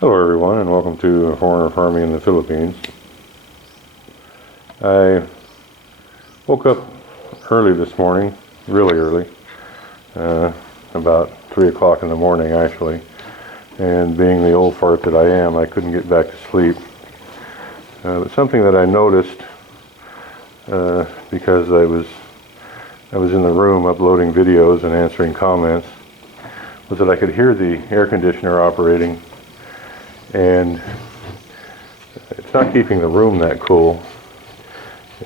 Hello everyone, and welcome to Foreigner Farming in the Philippines. I woke up early this morning, really early, about 3 o'clock in the morning actually, and being the old fart that I am, I couldn't get back to sleep. But something that I noticed, because I was in the room uploading videos and answering comments, was that I could hear the air conditioner operating, and it's not keeping the room that cool.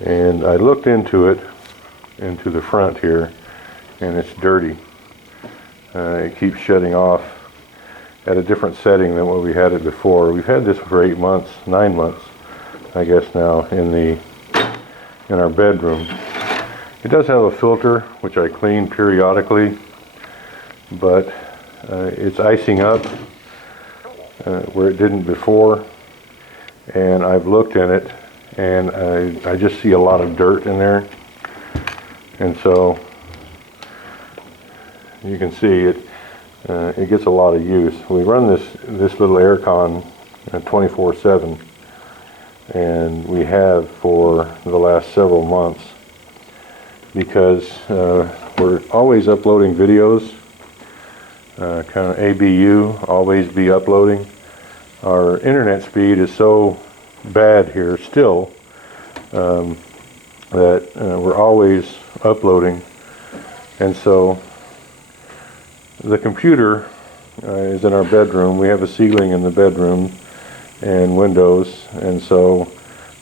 And I looked into it, into the front here, and it's dirty. It keeps shutting off at a different setting than what we had it before. We've had this for 8 months, 9 months, I guess now, in our bedroom. It does have a filter, which I clean periodically, but it's icing up where it didn't before, and I've looked in it and I just see a lot of dirt in there, and so you can see it gets a lot of use. We run this little air con 24/7, and we have for the last several months, because we're always uploading videos, kind of ABU, always be uploading. Our internet speed is so bad here still that we're always uploading, and so the computer is in our bedroom. We have a ceiling in the bedroom and windows, and so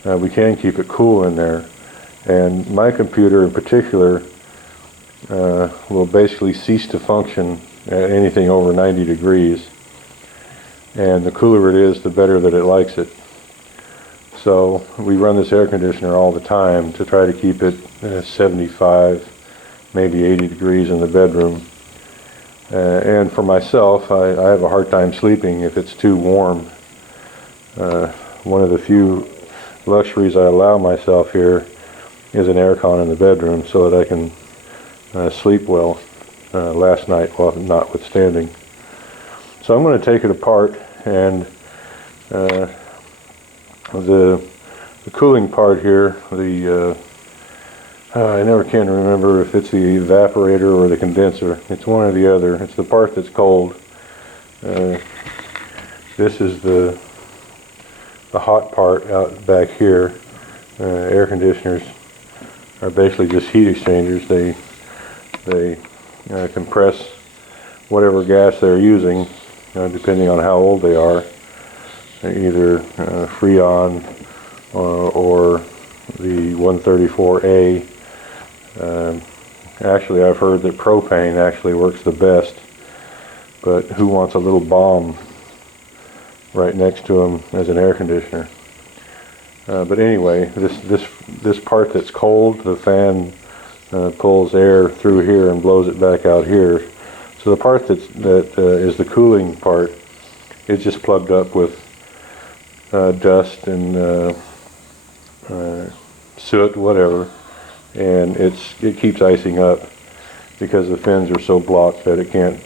we can keep it cool in there. And my computer in particular will basically cease to function at anything over 90 degrees, and the cooler it is, the better that it likes it. So we run this air conditioner all the time to try to keep it 75, maybe 80 degrees in the bedroom. And for myself, I have a hard time sleeping if it's too warm. One of the few luxuries I allow myself here is an air con in the bedroom so that I can sleep well, last night notwithstanding. So I'm going to take it apart, and the cooling part here, I never can remember if it's the evaporator or the condenser. It's one or the other. It's the part that's cold. This is the hot part out back here. Air conditioners are basically just heat exchangers. They compress whatever gas they're using, depending on how old they are, either Freon or the 134A. Actually, I've heard that propane actually works the best, but who wants a little bomb right next to them as an air conditioner? But anyway, this part that's cold, the fan pulls air through here and blows it back out here. So the part that is the cooling part, it's just plugged up with dust and soot, whatever, and it keeps icing up because the fins are so blocked that it can't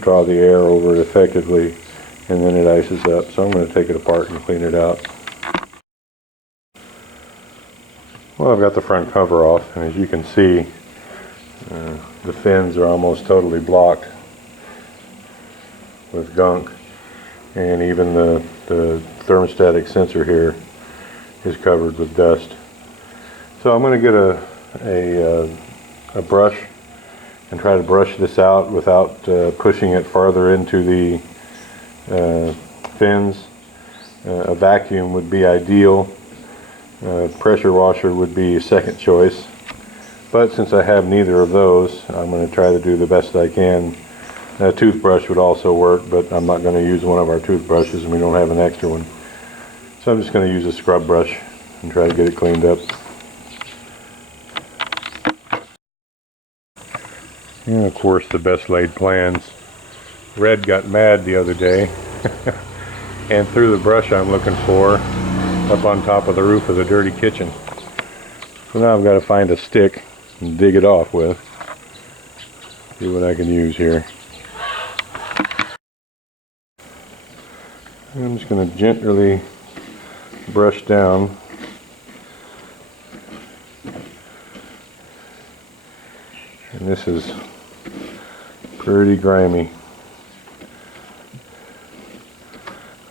draw the air over it effectively, and then it ices up. So I'm going to take it apart and clean it out. Well, I've got the front cover off, and as you can see, the fins are almost totally blocked with gunk, and even the thermostatic sensor here is covered with dust. So I'm going to get a brush and try to brush this out without pushing it farther into the fins. A vacuum would be ideal. Pressure washer would be a second choice, but since I have neither of those, I'm going to try to do the best I can. A toothbrush would also work, but I'm not going to use one of our toothbrushes, and we don't have an extra one. So I'm just going to use a scrub brush and try to get it cleaned up. And of course, the best laid plans. Red got mad the other day and threw the brush I'm looking for up on top of the roof of the dirty kitchen. So now I've got to find a stick and dig it off with. See what I can use here. I'm just going to gently brush down. And this is pretty grimy.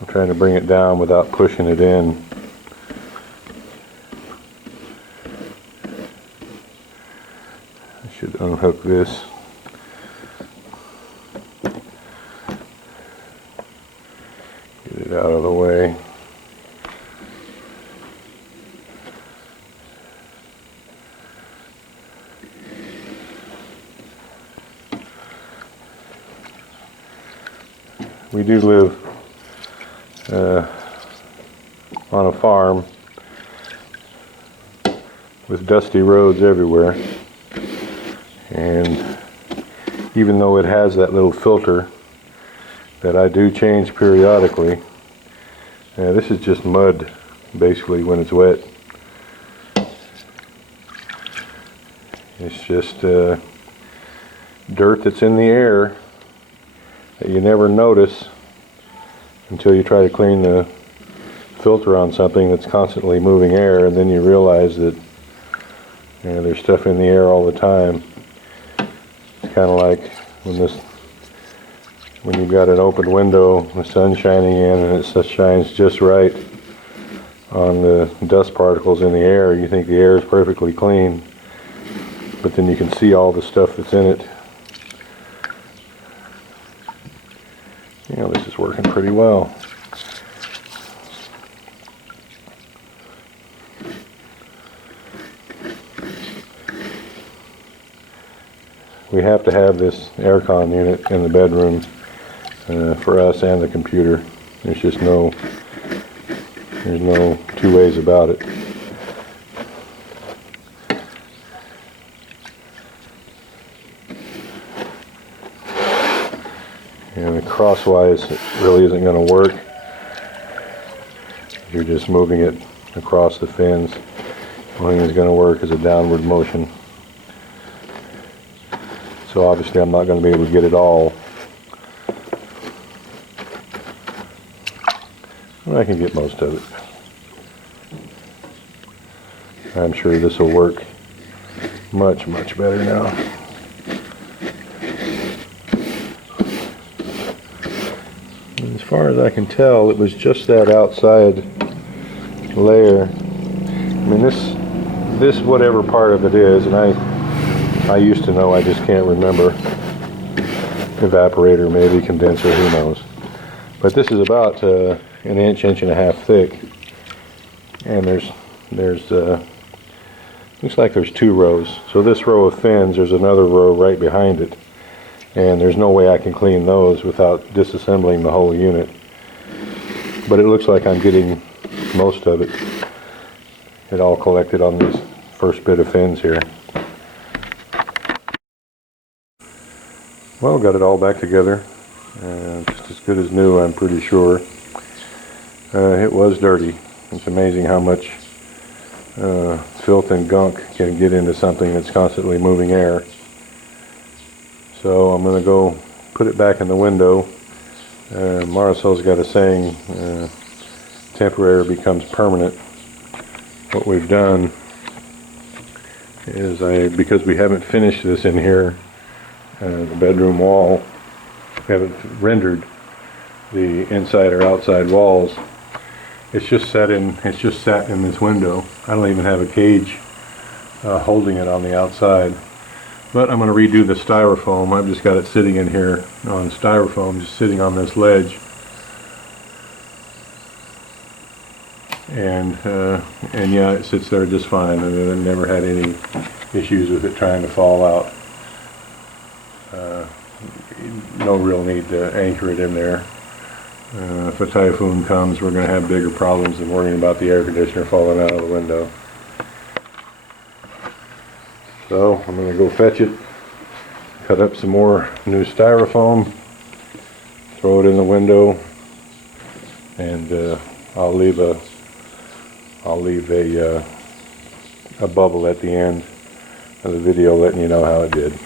I'm trying to bring it down without pushing it in. I should unhook this. Get it out of the way. We do live on a farm with dusty roads everywhere, and even though it has that little filter that I do change periodically, this is just mud basically when it's wet. It's just dirt that's in the air that you never notice until you try to clean the filter on something that's constantly moving air, and then you realize that there's stuff in the air all the time. It's kind of like when you've got an open window, the sun shining in, and it shines just right on the dust particles in the air. You think the air is perfectly clean, but then you can see all the stuff that's in it. This is working pretty well. We have to have this aircon unit in the bedroom for us and the computer. There's no two ways about it. And crosswise, it really isn't going to work. You're just moving it across the fins. The only thing that's going to work is a downward motion. So obviously I'm not going to be able to get it all. I can get most of it. I'm sure this will work much better now. As far as I can tell, it was just that outside layer. I mean, this whatever part of it is, and I used to know, I just can't remember. Evaporator, maybe condenser, who knows. But this is about an inch and a half thick, and there's looks like there's two rows. So this row of fins, there's another row right behind it. And there's no way I can clean those without disassembling the whole unit. But it looks like I'm getting most of it. It all collected on this first bit of fins here. Well, got it all back together. Just as good as new, I'm pretty sure. It was dirty. It's amazing how much filth and gunk can get into something that's constantly moving air. So I'm going to go put it back in the window. Marisol's got a saying, temporary becomes permanent. What we've done is, because we haven't finished this in here, the bedroom wall, we haven't rendered the inside or outside walls. It's just sat in this window. I don't even have a cage holding it on the outside. But I'm going to redo the styrofoam. I've just got it sitting in here on styrofoam, just sitting on this ledge. And yeah, it sits there just fine. I mean, I've never had any issues with it trying to fall out. No real need to anchor it in there. If a typhoon comes, we're going to have bigger problems than worrying about the air conditioner falling out of the window. So I'm going to go fetch it, cut up some more new styrofoam, throw it in the window, and I'll leave a bubble at the end of the video letting you know how it did.